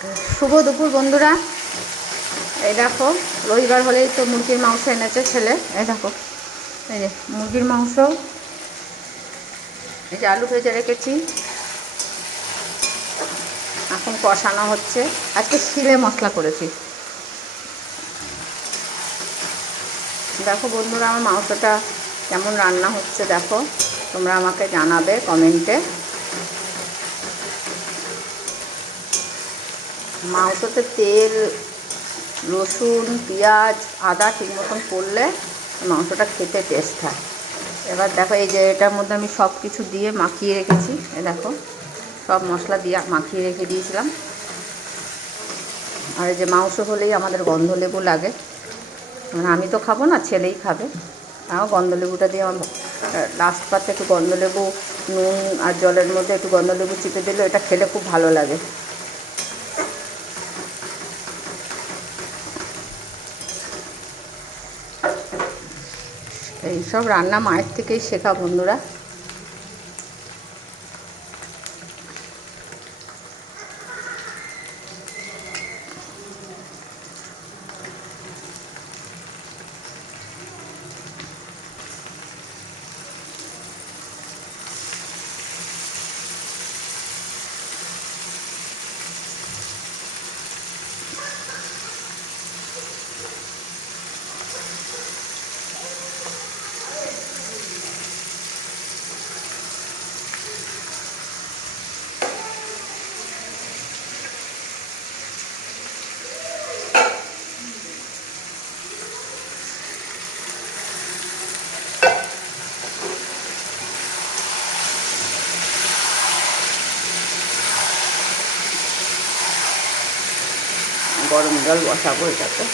শুভ দুপুর বন্ধুরা। এই দেখো, রবিবার হলেই তো মুরগির মাংস এনেছে ছেলে। এই দেখো, এই যে মুরগির মাংস, এই যে আলু ভেজে রেখেছি, এখন কষানো হচ্ছে। আজকে শিলে মশলা করেছি। দেখো বন্ধুরা, আমার মাংসটা কেমন রান্না হচ্ছে দেখো, তোমরা আমাকে জানাবে কমেন্টে। মাংসতে তেল, রসুন, পেঁয়াজ, আদা ঠিক মতন পড়লে মাংসটা খেতে টেস্ট হয়। এবার দেখো, এই যে এটার মধ্যে আমি সব কিছু দিয়ে মাখিয়ে রেখেছি। এই দেখো, সব মশলা দিয়ে মাখিয়ে রেখে দিয়েছিলাম। আর এই যে মাংস হলেই আমাদের গন্ধ লেবু লাগে, মানে আমি তো খাবো না, ছেলেই খাবে। তাও গন্ধ লেবুটা দিয়ে আমার লাস্ট পাতে একটু গন্ধ লেবু, নুন আর জলের মধ্যে একটু গন্ধ লেবু চিপে দিলে এটা খেলে খুব ভালো লাগে। এইসব রান্না মায়ের থেকেই শেখা বন্ধুরা। গরম জল বসাবো এটাতে।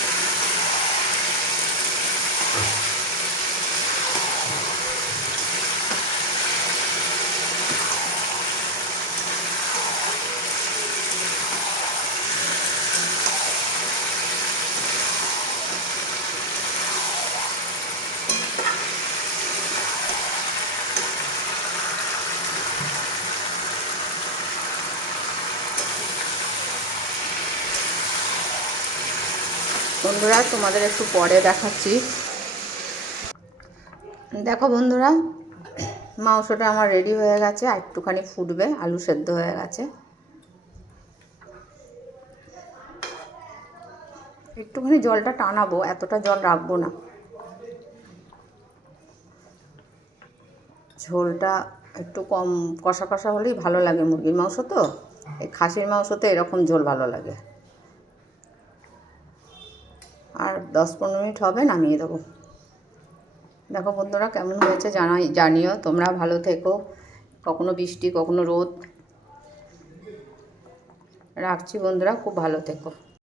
বন্ধুরা, তোমাদের একটু পরে দেখাচ্ছি। দেখো বন্ধুরা, মাংসটা আমার রেডি হয়ে গেছে, আর একটুখানি ফুটবে, আলু সেদ্ধ হয়ে গেছে। একটুখানি জলটা টানাবো, এতটা জল রাখবো না। ঝোলটা একটু কম কষা কষা হলেই ভালো লাগে, মুরগির মাংস তো। এই খাসির মাংসতে এরকম ঝোল ভালো লাগে। আর 10-15 মিনিট হবে, নামিয়ে দেবো। দেখো বন্ধুরা, কেমন হয়েছে জানিও। তোমরা ভালো থেকো। কখনো বৃষ্টি, কখনো রোদ। রাখছি বন্ধুরা, খুব ভালো থেকো।